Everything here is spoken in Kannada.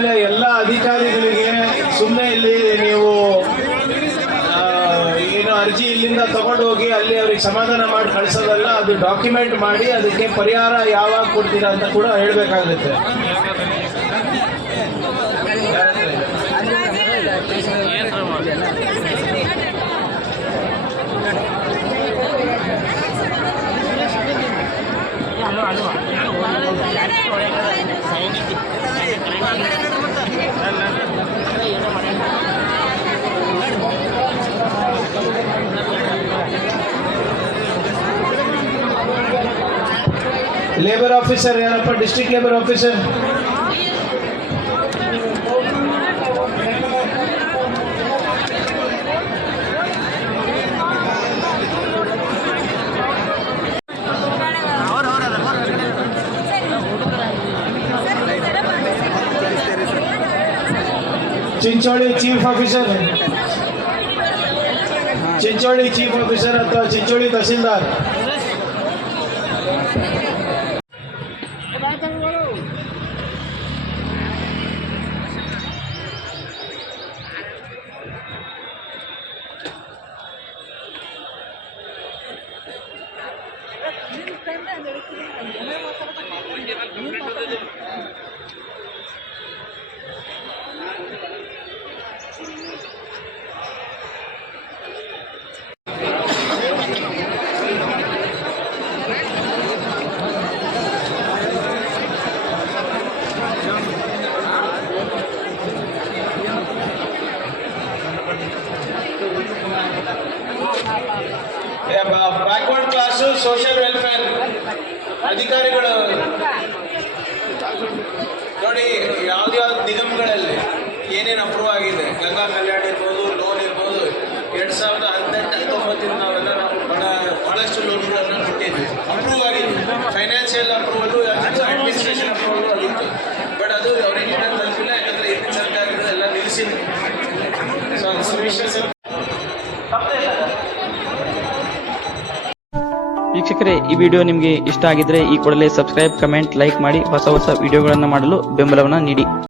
ಆಮೇಲೆ ಎಲ್ಲ ಅಧಿಕಾರಿಗಳಿಗೆ ಸುಮ್ಮನೆ ಇಲ್ಲಿ ನೀವು ಏನು ಅರ್ಜಿ ಇಲ್ಲಿಂದ ತಗೊಂಡು ಹೋಗಿ ಅಲ್ಲಿ ಅವ್ರಿಗೆ ಸಮಾಧಾನ ಮಾಡಿ ಕಳಿಸೋದಲ್ಲ, ಅದು ಡಾಕ್ಯುಮೆಂಟ್ ಮಾಡಿ ಅದಕ್ಕೆ ಪರಿಹಾರ ಯಾವಾಗ ಕೊಡ್ತೀರಾ ಅಂತ ಕೂಡ ಹೇಳಬೇಕಾಗುತ್ತೆ. ಲೇಬರ್ ಆಫೀಸರ್ ಯಾರಪ್ಪ? District labour officer Chincholi chief officer, Chincholi chief officer ಅಥವಾ Chincholi tahsildar. Backward class social welfare ಅಧಿಕಾರಿಗಳು ನೋಡಿ, ಯಾವ್ದಾವ್ದು ನಿಗಮಗಳಲ್ಲಿ ಏನೇನು ಅಪ್ರೂವ್ ಆಗಿದೆ, ಗಂಗಾ ಕಲ್ಯಾಣ ಇರ್ಬೋದು, ಲೋನ್ ಇರ್ಬೋದು, 2018-19 ನಾವೆಲ್ಲ ಬಹಳಷ್ಟು ಲೋನ್ಗಳನ್ನು ಕೊಟ್ಟಿದ್ವಿ, ಅಪ್ರೂವ್ ಆಗಿದೆ. ಫೈನಾನ್ಷಿಯಲ್ ಅಪ್ರೂವಲು, ಅಡ್ಮಿನಿಸ್ಟ್ರೇಷನ್ ಅಪ್ರೂವಲು ಆಗಿತ್ತು. ಬಟ್ ಅದು ಅವರಿಗೆ ತಲುಪಿಲ್ಲ, ಯಾಕಂದರೆ ಹಿಂದಿನ ಸರ್ಕಾರಗಳೆಲ್ಲ ನಿಲ್ಲಿಸಿದ್ರು. ಸೊ ಅದು ಸಮಿಶ್ರ ವೀಕ್ಷಕರೇ, ಈ ವಿಡಿಯೋ ನಿಮಗೆ ಇಷ್ಟ ಆಗಿದ್ರೆ ಈ ಕೂಡಲೇ ಸಬ್ಸ್ಕ್ರೈಬ್, ಕಮೆಂಟ್, ಲೈಕ್ ಮಾಡಿ ಹೊಸ ವಿಡಿಯೋಗಳನ್ನು ಮಾಡಲು ಬೆಂಬಲವನ್ನು ನೀಡಿ.